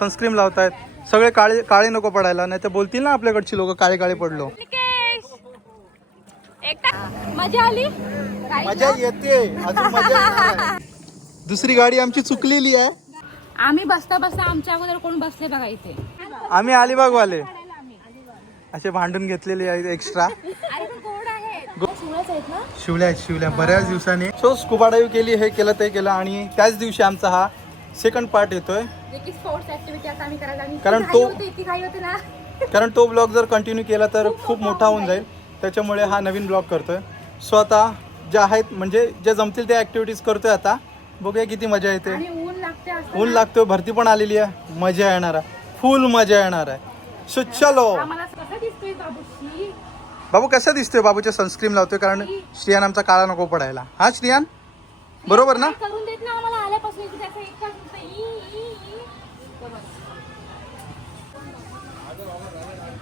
Sunscreen लावतायत. सगळे काळे काळे नको पडायला, नाही तर बोलतील ना आपल्याकडची लोक काळे काळे पडलो. मजा आली, मजा येते अजून मजा येणार आहे. दुसरी गाडी आमची चुकलेली आहे. आम्ही बसता बसता आमच्या अगोदर कोण बसले बघा इथे. आम्ही अलिबाग वाले असे भांडून घेतलेले आहेत एक्स्ट्रा. शिवल्या बऱ्याच दिवसांनी. सो स्कुबा डाईव्ह केली, हे केलं ते केलं आणि त्याच दिवशी आमचा हा सेकंड पार्ट येतोय. कारण तो ब्लॉग जर कंटिन्यू केला तर खूप मोठा होऊन जाईल, त्याच्यामुळे हा नवीन ब्लॉग करतोय. सो आता ज्या आहेत म्हणजे जे जमतील त्या ऍक्टिव्हिटीज करतोय. आता बघूया किती मजा येते. ऊन लागतोय, भरती पण आलेली आहे, मजा येणार आहे, फुल मजा येणार आहे. सो चलो. बाबू कसा दिसतोय? बाबूच्या सनस्क्रीन लावतोय कारण श्रियान आमचा काळा नको पडायला. हा श्रियान बरोबर ना?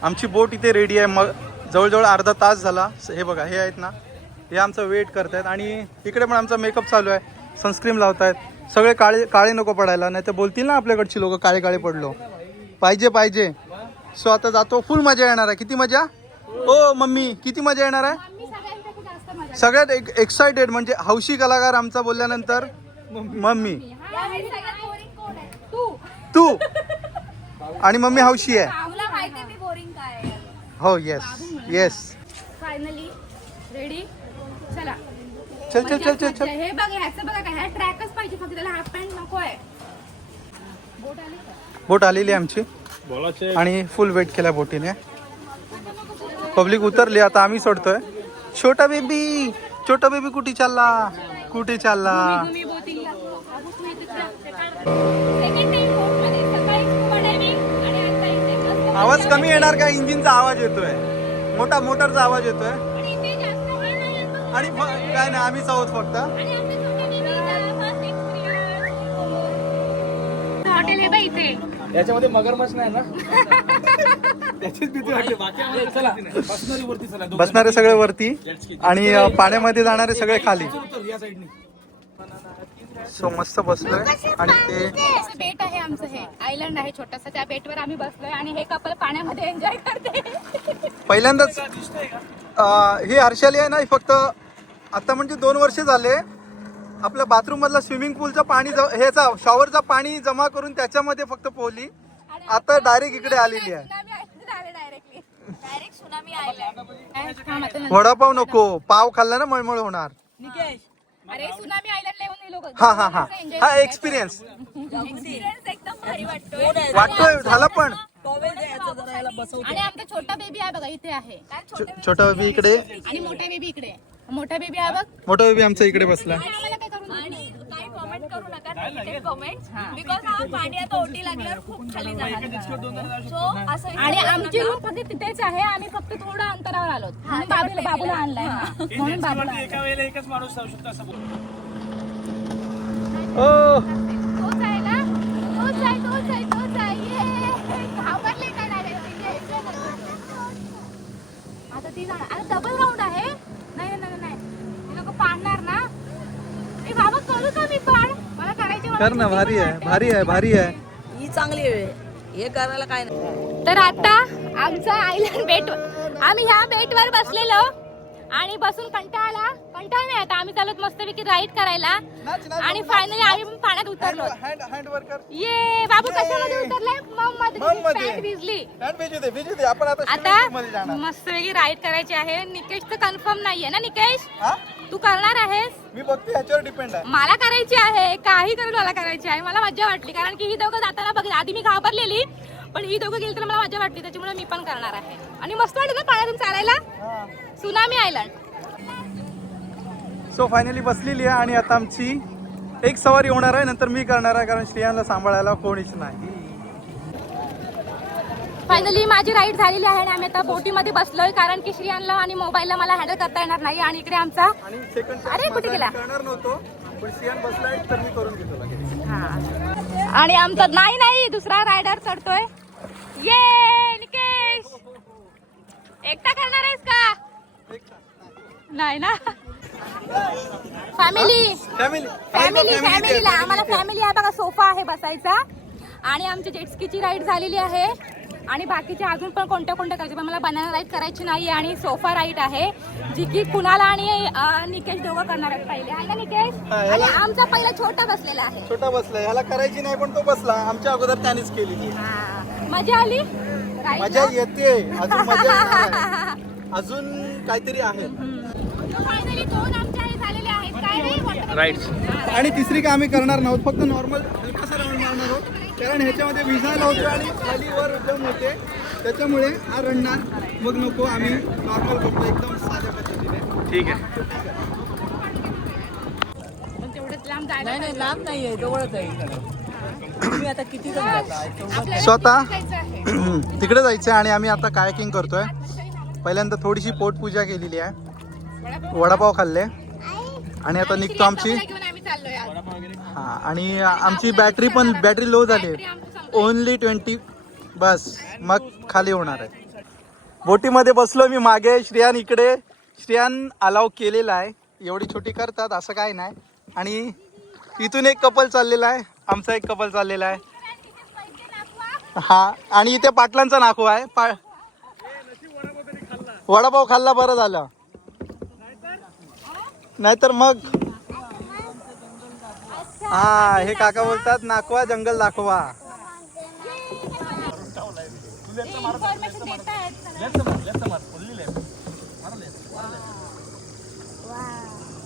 आमची बोट इथे रेडी आहे. मग जवळजवळ अर्धा तास झाला. हे बघा, हे आहेत ना, हे आमचं वेट करतायत आणि इकडे पण आमचा मेकअप चालू आहे, सनस्क्रीन लावतायत. सगळे काळे काळे नको पडायला, नाही तर बोलतील ना आपल्याकडची लोक काळे काळे पडलो. पाहिजे. सो आता जातो, फुल मजा येणार आहे. किती मजा? ओ मम्मी, किती मजा येणार आहे? सगळ्यात एक्साइटेड म्हणजे हौशी कलाकार आमचा बोलल्यानंतर मम्मी. तू आणि मम्मी हौशी आहे. हो येस. Finally ready. चला चल. हे बघ, ह्याचं बघा, काय ट्रॅकच पाहिजे फक्त, त्याला हाफ पॅन्ट नको आहे. बोट आलेली आमची आणि फुल वेट केला बोटीने. पब्लिक उतरली, आता आम्ही सोडतोय. छोटा बेबी कुठे चालला? आवाज कमी येणार का? इंजिनचा आवाज येतोय, मोटरचा आवाज येतोय आणि काय नाही, आम्ही आहोत फक्त. हॉटेल आहे बा इथे. याच्यामध्ये मगरमच्छ नाही ना? त्याचीच भीती वाटते. बसणारे सगळे वरती आणि पाण्यामध्ये जाणारे सगळे खाली. सो मस्त बसलोय आणि ते बेट आहे आमचं, हे आयलंड आहे छोटस, त्या बेटवर आम्ही बसलोय आणि हे कपल पाण्यामध्ये एन्जॉय करते. पहिल्यांदाच हे हर्षाली आहे ना, फक्त आता म्हणजे 2 वर्ष झाले आपल्या बाथरूम मधला स्विमिंग पूलचा पाणी ह्याचा शॉवरचा पाणी जमा करून त्याच्यामध्ये फक्त पोहली. आता डायरेक्ट इकडे आलेली आहे. वडापाव नको, पाव खाल्ला ना मळमळ होणार. अरे सुनामी आयलंडला येऊन लोक. हा एक्सपिरियन्स एकदम भारी वाटतोय झाला. पण आणि आमचा छोटा बेबी आहे बघा इथे आहे. छोटा बेबी इकडे आणि मोठा बेबी इकडे. मोठा बेबी आहे बघ. मोठा बेबी आमचा इकडे बसला. करू नका नेगेटिव्ह कमेंट्स, बिकॉज हा पाणी आता ओटी लागल्यावर खूप खाली जाणार. सो असं आणि आमची रूम फक्त तिथेच आहे, आम्ही फक्त थोडं अंतरावर आलो. बाबूला आणलाय म्हणून बाबूला एका वेळेला एकच माणूस जाऊ शकतो असं बोल. तोच आहे ना, तोच आहे. घाबरले का नाही? आता ती जाणार. अरे डबल राऊंड आहे. नाही ती लोक पाडणार ना. बाबा करू का मी पण? मला करायची कर ना. भारी आहे. ही चांगली आहे, हे करायला काय नाही. तर आता आमचं आयलंड बेट, आम्ही ह्या बेटवर बसलेलो आणि बसून कंटाळा नाही. आता आम्ही चालत मस्तपैकी राईड करायला आणि फायनली आम्ही पण पाण्यात उतरलो. ये बाबू कशामध्ये उतरलाय? मग भिजली. आता मस्तपैकी राईड करायची आहे. निकेशचं कन्फर्म नाहीये ना? निकेश तू करणार आहेस? मी बघते, ह्याच्यावर डिपेंड आहे. मला करायची आहे, काही करून मला करायची आहे. मला मजा वाटली कारण की ही दोघं जाताना बघ, आधी मी घाबरलेली पण ही दोघं गेली तर मला मजा वाटली, त्याच्यामुळे मी पण करणार आहे. आणि मस्त वाटत ना पाण्यातून चालायला. Tsunami island. सो फायनली बसलेली आहे आणि आता आमची एक सवारी होणार आहे, नंतर मी करणार आहे कारण श्रियांना सांभाळायला कोणीच नाही. फायनली माझी राईड झालेली आहे आणि आम्ही आता बोटीमध्ये बसलोय कारण की श्रियांना आणि मोबाईलला मला हँडल करता येणार नाही. आणि इकडे आमचा अरे कुठे गेला करणार नव्हतो पण श्रियान बसलाय तर मी करून घेतो लगेच. आणि आमचा नाही दुसरा रायडर चढतोय. ये निकेश, एकटा करणार आहेस का? नाही ना. फॅमिलीला आम्हाला फॅमिली आहे बघा, सोफा आहे बसायचा आणि आमची जेटस्कीची राईड झालेली आहे आणि बाकीचे अजून पण कोणत्या करायचे, पण मला बनाना राईड करायची नाही आणि सोफा राईड आहे जी की कुणाल आणि निकेश दोघं करणार आहेत पहिले, आहे ना निकेश? आणि आमचा पहिला छोटा बसलेला आहे. छोटा बसला, ह्याला करायची नाही पण तो बसला, आमच्या अगोदर त्यानेच केली. मजा आली? मजा येते, अजून मजा येणार आहे. अजून काहीतरी आहे. फायनली 2 आमच्या झालेले आहेत काय नाही राईट्स. आणि तिसरी काय आम्ही करणार नाहोत, फक्त नॉर्मल हलकासा राऊंड मारणार आहोत, कारण ह्याच्यामध्ये विजा लावतो आणि खाली वर जम होते, त्याच्यामुळे हा रडणार. मग नको, आम्ही नॉर्मल करतो एकदम साध्या पद्धतीने. ठीक आहे. पण तेवढंच लांब जायला नाही लांब नाहीये, जवळच आहे. तुम्ही आता किती जण जाता? आपल्याला स्वतः जायचं आहे. तिकडे जायचं आणि आम्ही आता कायाकिंग करतोय. पहिल्यांदा थोडीशी पोटपूजा केलेली आहे, वडापाव खाल्ले आणि आता निघतो आमची. घेऊन आम्ही चाललोय आज. हा, आणि आमची बॅटरी लो झाली, ओनली 20, बस मग खाली होणार आहे. बोटीमध्ये बसलो मी मागे, श्रेयान इकडे. श्रेयान अलाव केलेला आहे, एवढी छोटी करतात असं काय नाही. आणि इथून एक कपल चाललेला आहे, आमचा एक कपल चाललेला आहे. हा, आणि इथे पाटलांचा नाखो आहे. वडापाव खाल्ला, बरं झालं, नाहीतर मग. हा, हे काका बोलतात नाखवा जंगल दाखवा. इन्फॉर्मेशन देत आहेत.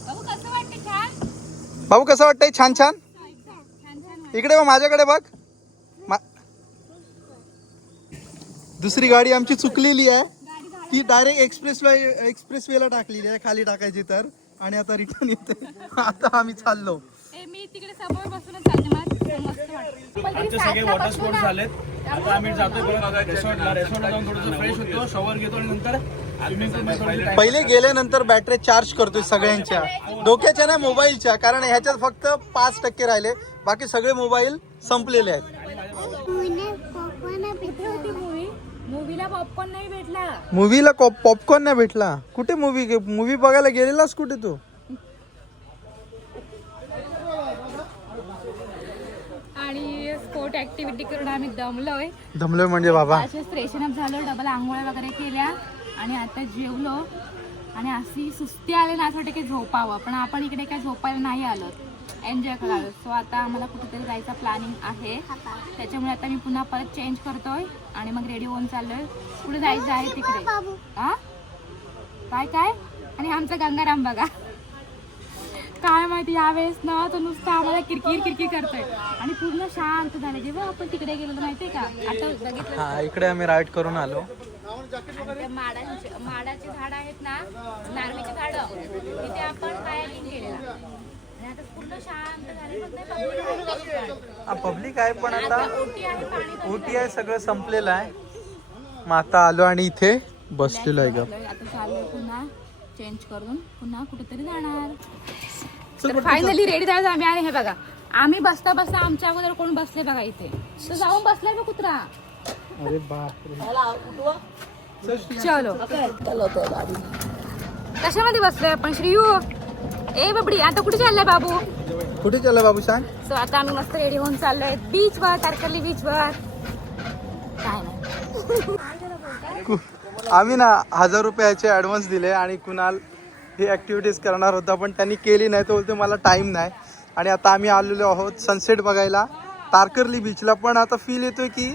भाऊ, कसं वाटतं? छान? भाऊ कसं वाटतंय? छान छान. इकडे बघ, माझ्याकडे बघ. दुसरी गाडी आमची चुकलेली आहे, ती डायरेक्ट एक्सप्रेस वेला टाकलेली आहे, खाली टाकायची तर. आणि आता रिटर्न येते. आता आम्ही चाललो. मी तिकडे समोर बसूनच चालते, मला मस्त वाटतं. आमचे सगळे वॉटर स्पोर्ट्स झालेत. आता आम्ही जातोय रिसॉर्टला जाऊन थोडंसं फ्रेश होतो, शॉवर घेतो आणि नंतर स्विमिंग पूल. पहिले गेल्यानंतर बॅटरी चार्ज करतोय सगळ्यांच्या, डोक्याच्या नाही मोबाईलच्या, कारण ह्याच्यात फक्त 5% राहिले, बाकी सगळे मोबाईल संपलेले आहेत. मूवीला पॉपकॉर्न नाही भेटला. मूवीला पॉपकॉर्न नाही भेटला? कुठे मूवी बघायला गेलेलास कुठे तू? आणि स्पोर्ट ऍक्टिव्हिटी करून आम्ही दमलोय म्हणजे बाबा असेच फ्रेशन अप झालो, डबल आंघोळ्या वगैरे केल्या आणि आता जेवलो. आणि अशी सुस्ती आली ना, असं वाटतं की झोपावं, पण आपण इकडे काय झोपायला नाही आलो, एन्जॉय करायला. सो आता आम्हाला कुठेतरी जायचं प्लॅनिंग आहे, त्याच्यामुळे आता मी पुन्हा परत चेंज करतोय आणि मग रेडी होऊन चाललोय. कुठे जायचं आहे तिकडे. हा, काय आणि आमचा गंगाराम बघा काय माहिती, यावेळेस ना तो नुसतं आम्हाला किरकिर करतोय आणि पूर्ण शांत झालं. जेव्हा आपण तिकडे गेलो माहितीये का, आता बघितलं हा, इकडे आम्ही राईड करून आलो. माडाची झाड आहेत ना, नारळीची झाडं, तिथे आपण कायाकिंग केलेला आणि आता पूर्ण शांत झाले. पब्लिक आहे पण आता ओटी आहे, पाणी ओटी आहे, सगळं संपलेलं आहे. मग आता आलो आणि इथे बसलेलो आहे. आता चाललोय पुन्हा चेंज करून पुन्हा कुठेतरी जाणार. तर फायनली रेडी झालो आम्ही. आणि हे बघा, आम्ही बसता आमच्या अगोदर कोण बसले बघा इथे, तर जाऊन बसलाय बघ कुत्रा. अरे बापरे. चलो, कशामध्ये बसलोय आपण श्रीयू? ए बाबडी, आता कुठे चाललाय बाबू? कुठे चालला बाबू सांग? सो आता आम्ही मस्त रेडी होऊन चाललोय बीचवर, तारकर्ली बीचवर. काय नाही, आम्ही ना 1000 रुपयाचे ॲडव्हान्स दिले आणि कुणाल ही ॲक्टिव्हिटीज करणार होता, पण त्यांनी केली नाही. तो बोलते मला टाईम नाही. आणि आता आम्ही आलेलो आहोत सनसेट बघायला तारकर्ली बीचला. पण आता फील येतोय की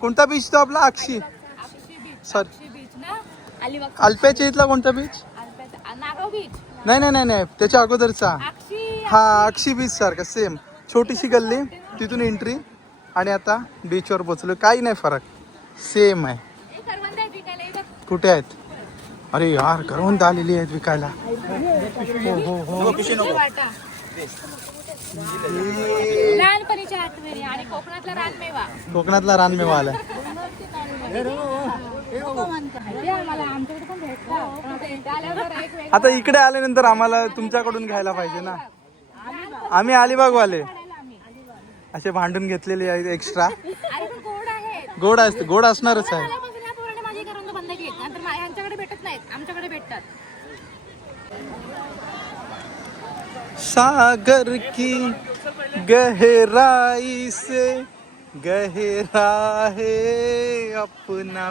कोणता बीच तो आपला? अक्षी बीच ना, अल्प्याच्या इथला कोणता बीच? नागाव बीच. नाही, त्याच्या अगोदरचा. अक्षी हा, अक्षी बीच सारखा सेम, छोटीशी गल्ली, तिथून एंट्री आणि आता बीचवर पोचलो. काही नाही फरक, सेम आहे. करवंद आहे विकायला, हे बघ. कुठे आहेत? अरे यार, करवंद आलेली आहेत विकायला. वाटा. लहानपणीच्या आठवणी आणि कोकणातला रानमेवा. कोकणातला रानमेवा आला. आमच्याकडे पण भेटतो. आता इकडे आल्यानंतर आम्हाला तुमच्याकडून घ्यायला पाहिजे ना. आम्ही अलिबागवाले असे भांडून घेतलेले आहेत एक्स्ट्रा. गोड असणारच आहे. यांच्याकडे भेटत नाहीत, आमच्याकडे भेटतात. सागर की गहराई से गहरा है अपना.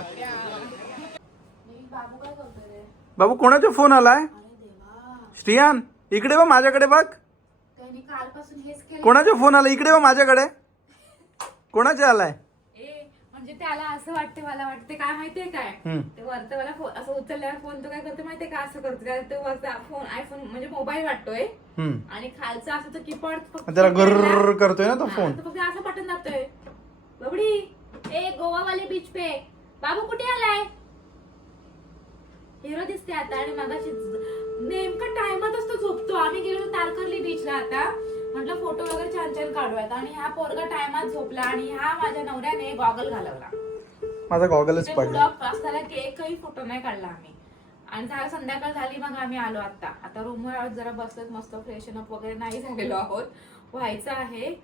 बाबू कोणाचा फोन आलाय? श्रियान इकडे बघ माझ्याकडे बघ. कोणाचा फोन आला? इकडे बघ माझ्याकडे. कोणाचा आलाय? म्हणजे त्याला असं वाटते, मला वाटते काय माहितीये काय, ते वरचं मला फोन असं उचलल्यावर फोन तो काय करतो माहितीये का, असं करतो कारण तो वरचा फोन आयफोन म्हणजे मोबाईल वाटतोय आणि खालचा असं तो कीपॅड त्याला गर्र करतोय ना तो फोन. फक्त असं बटन दाबतोय. बबडी ए गोवा वाले बीच पे बाबू कुठे आलाय? हिरो दिसते आता. आणि मगाशी नेमका टायमातच तो झोपतो. आम्ही गेलो तारकर्ली बीचला आता, म्हटलं फोटो वगैरे छान छान काढूयात आणि हा पोरगा टायमात झोपला आणि ह्या माझ्या नवऱ्याने गॉगल घालवला. माझा गॉगलच पडला. असताना एकही फोटो नाही काढला आम्ही. आणि झालं संध्याकाळ झाली, मग आम्ही आलो आता रूमवर जरा बसलेत मस्त, फ्रेशन अप वगैरे नाही झालेलो आहोत, व्हायचं आहे.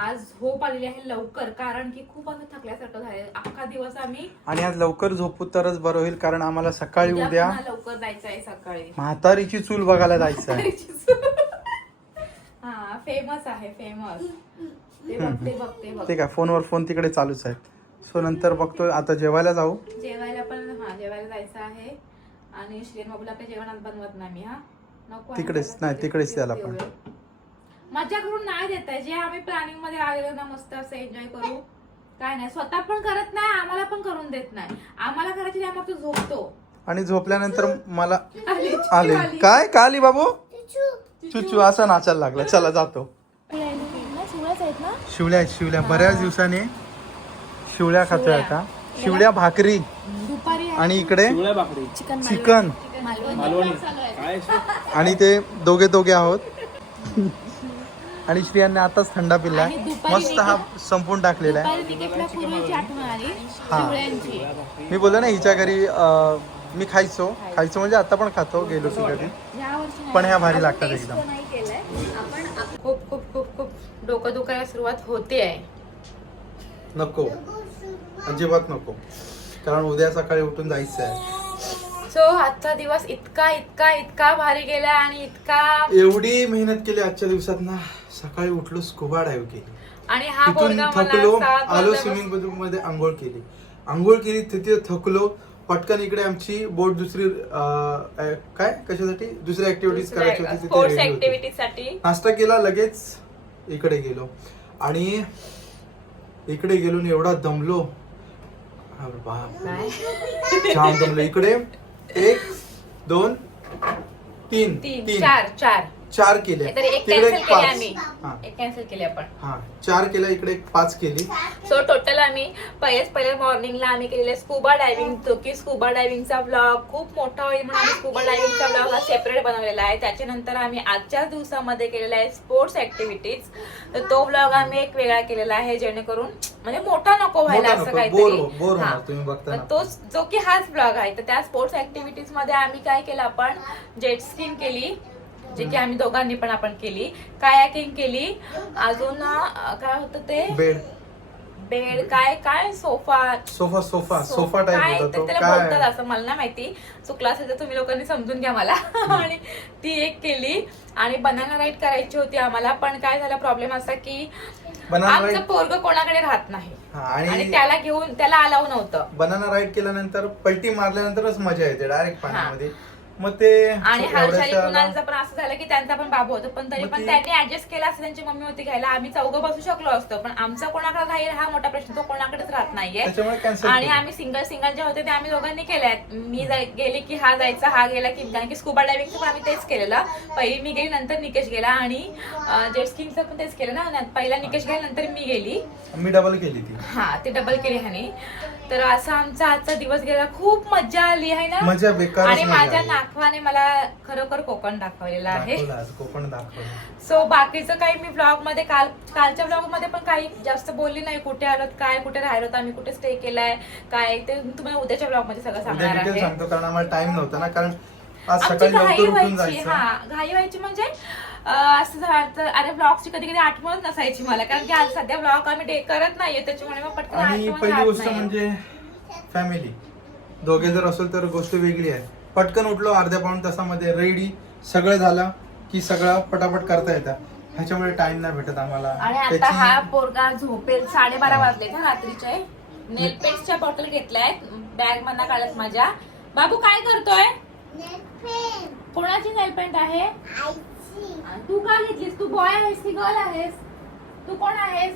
आज झोप आलेली आहे लवकर कारण की खूप असं थकल्यासारखं झालं अख्खा दिवस आम्ही. आणि आज लवकर झोपू तरच बरं होईल कारण आम्हाला सकाळी उद्या लवकर जायचं आहे. सकाळी म्हातारीची चूल बघायला जायचं आहे. हा फेमस आहे, फेमस. ते बघते बघते बघ. ते काय फोनवर फोन तिकडे चालूच आहेत. सो नंतर बघतो. आता जेवायला जाऊ. जेवायला पण जेवायला जायचं आहे. आणि श्रीन बाबूला काही जेवण बनवत नाही मी. नको तिकडेच नाही, तिकडेच त्याला पण मजा करून नाही देताय. जे आम्ही प्लॅनिंग मध्ये आलेलो ना मस्त असं एन्जॉय करू, काय नाही स्वतः पण करत नाही, आम्हाला पण करून देत नाही. आम्हाला करायची मग तो झोपतो आणि झोपल्यानंतर मला आले काय का आली बाबू चुचू असा नाचायला लागला. चला जातो. शिवल्या बऱ्याच दिवसाने शिवल्या खातोय आता. शिवल्या भाकरी आणि इकडे चिकन आणि ते दोघे आहोत. आणि श्रियांने आताच थंडा पिलाय मस्त. हा संपून टाकलेला आहे. हा मी बोललो ना हिच्या घरी मी खायचो म्हणजे आता पण खातो गेलो की कधी. पण ह्या भारी लागतात एकदम. खूप खूप खूप खूप डोकं दुखायला सुरुवात होते आहे. नको अजिबात नको कारण उद्या सकाळी उठून जायचं आहे. सो आजचा दिवस इतका इतका इतका भारी गेला आणि इतका एवढी मेहनत केली आजच्या दिवसात ना. सकाळी उठलो स्कुबा डायव्ह केली आणि हा तिथून थकलो आलो स्विमिंग पूल मध्ये आंघोळ केली तिथे थकलो. पटकन इकडे आमची बोट दुसरी काय कशासाठी दुसरी ऍक्टिव्हिटीज करायची होती स्पोर्ट्स ऍक्टिव्हिटीसाठी. नाश्ता केला लगेच इकडे गेलो आणि इकडे गेलो एवढा दमलो. जाम दमलो. इकडे 1 2 3 4 केले. एक कॅन्सल केली आपण. हा 4 केल्या इकडे 5 केली. सो टोटल आम्ही पहिल्या मॉर्निंगला आम्ही केलेले स्कुबा डायव्हिंग. जो की स्कुबा डायव्हिंगचा ब्लॉग खूप मोठा होईल म्हणून आम्ही स्कुबा डायव्हिंगचा ब्लॉग हा सेपरेट बनवलेला आहे. त्याच्यानंतर आम्ही आजच्या दिवसामध्ये केलेला आहे स्पोर्ट्स ऍक्टिव्हिटीज. तर तो ब्लॉग आम्ही एक वेगळा केलेला आहे जेणेकरून म्हणजे मोठा नको व्हायला असं काहीतरी. तो जो की हाच ब्लॉग आहे. तर त्या स्पोर्ट्स ऍक्टिव्हिटीज मध्ये आम्ही काय केलं आपण जेट स्कीइंग केली जे की आम्ही दोघांनी पण आपण केली. कायाकिंग केली. अजून काय होतं ते बेड काय सोफा टाइप होता तो त्याला बोलतात असं मला नाही माहिती. चुकला असेल तर तुम्ही लोकांनी समजून घ्या मला. आणि ती एक केली. आणि बनाना राईड करायची होती आम्हाला. पण काय झाला प्रॉब्लेम असा की आमचं पोरग कोणाकडे राहत नाही आणि त्याला अलाव नव्हतं. बनाना राईड केल्यानंतर पलटी मारल्यानंतरच मजा येते डायरेक्ट पाण्यामध्ये. मग ते आणि हालचाली कुणालचं पण असं झालं की त्यांचा पण बाबू होता पण तरी पण त्यांनी ऍडजस्ट केला असं त्यांची मम्मी होती घ्यायला. आम्ही चौघं बसू शकलो असतो पण आमचा कोणाकडे राहील हा मोठा प्रश्न. तो कोणाकडेच राहत नाहीये. आणि आम्ही सिंगल जे होते ते आम्ही दोघांनी केल्यात. मी गेले की हा जायचा हा गेला की कारण की स्कुबा डायव्हिंगचं पण आम्ही तेच केलेलं. पहिली मी गेली नंतर निकेश गेला आणि जेट स्कीइंगचं पण तेच केलं ना. पहिला निकेश गेला नंतर मी गेली. मी डबल केली ती. हा ते डबल केली ह्याने. तर असा आमचा आजचा दिवस गेला. खूप मजा आली आहे ना. मजा बेकार. आणि माझ्या नाखवाने मला खरोखर कोकण दाखवलेलं आहे. कोकण दाखवलं. सो बाकीचं काही मी ब्लॉग मध्ये कालच्या ब्लॉग मध्ये पण काही जास्त बोलली नाही. कुठे आलोत काय कुठे राहिलो आम्ही कुठे स्टे केलाय काय ते तुम्हाला उद्याच्या ब्लॉग मध्ये सगळं सांगणार आहे. सांगतो कारण आम्हाला टाइम नव्हता ना कारण आज आमची सकाळी घाई लवकर उठून व्हायची. हा घाई व्हायची म्हणजे असं झालं. अरे ब्लॉगची कधी कधी आठवणच नसायची मला कारण की आज सध्या ब्लॉग आम्ही करत नाहीये त्याच्यामुळे मग पटकन आणि पहिली गोष्ट म्हणजे फॅमिली दोघे जर असेल तर गोष्ट वेगळी आहे. पटकन उठलो अर्ध्या पाऊण तासामध्ये रेडी सगळं झालं की सगळं पटापट करता येतं. ह्याच्यामुळे टाइम नाही भेटत आम्हाला. आणि आता हा पोरगा झोपेल. 12:30 वाजले ना रात्रीचे. नेल पेंटच्या बॉटल घेतल्यात, बॅग मधनं काढल्यात माझ्या. बाबू काय करतोय? कोणाची नेल पेंट आहे? आणि तू का घेतलीस? तू बॉय आहेस की गर्ल आहेस? तू कोण आहेस?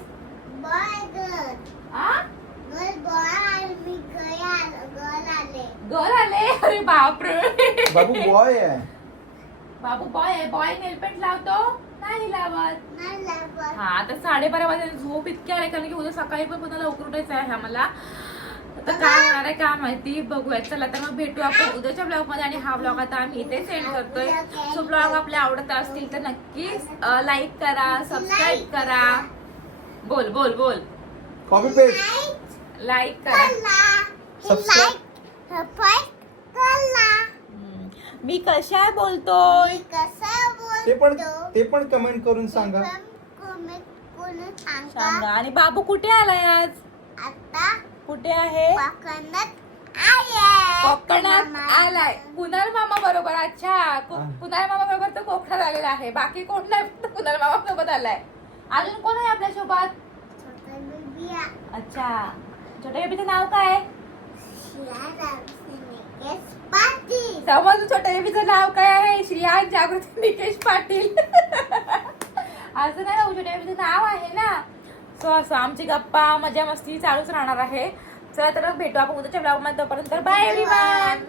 गर्ल आले. अरे बापरे, बाबू बॉय आहे. बाबू बॉय आहे. बॉय नेल पेंट लावतो? नाही लावत. हा आता 12:30 वाजता झोप इतकी आली, कारण की उद्या सकाळी पण पुन्हा लवकर उठायचं आहे आम्हाला. आता काय होणार आहे काय माहिती, बघूया. चला तर मग भेटू आपण उद्याच्या ब्लॉग मध्ये. आणि हा ब्लॉग आता आम्ही इथे सेंड करतोय. सो ब्लॉग आपले आवडत असतील तर नक्कीच लाईक करा, सबस्क्राईब करा. बोल बोल बोल. Copy paste. लाईक करा, सबस्क्राईब. मी कशा बोलतोय ते पण कमेंट करून सांगा. सांगा. आणि बाबू कुठे आलाय आज? कुठे आहे? कोकणात आलाय कुणाल मामा बरोबर. अच्छा, कुणाल मामा बरोबर तर कोकणात आलेला आहे. बाकी कोण नाही, फक्त कुणाल मामा सोबत आलाय. अजून कोण आहे आपल्या सोबत? अच्छा, छोट्या बेबीचं नाव काय? समज छोट्या बेबीचं नाव काय आहे? श्रियांश जागृती निकेश पाटील. असं नाही ना, छोट्या बेबीचं नाव आहे ना. सो असं आमची गप्पा मजा मस्ती चालूच राहणार आहे. चला तर भेटू आपण उद्याच्या ब्लॉग मध्ये. तोपर्यंत बाय एव्हरीवन.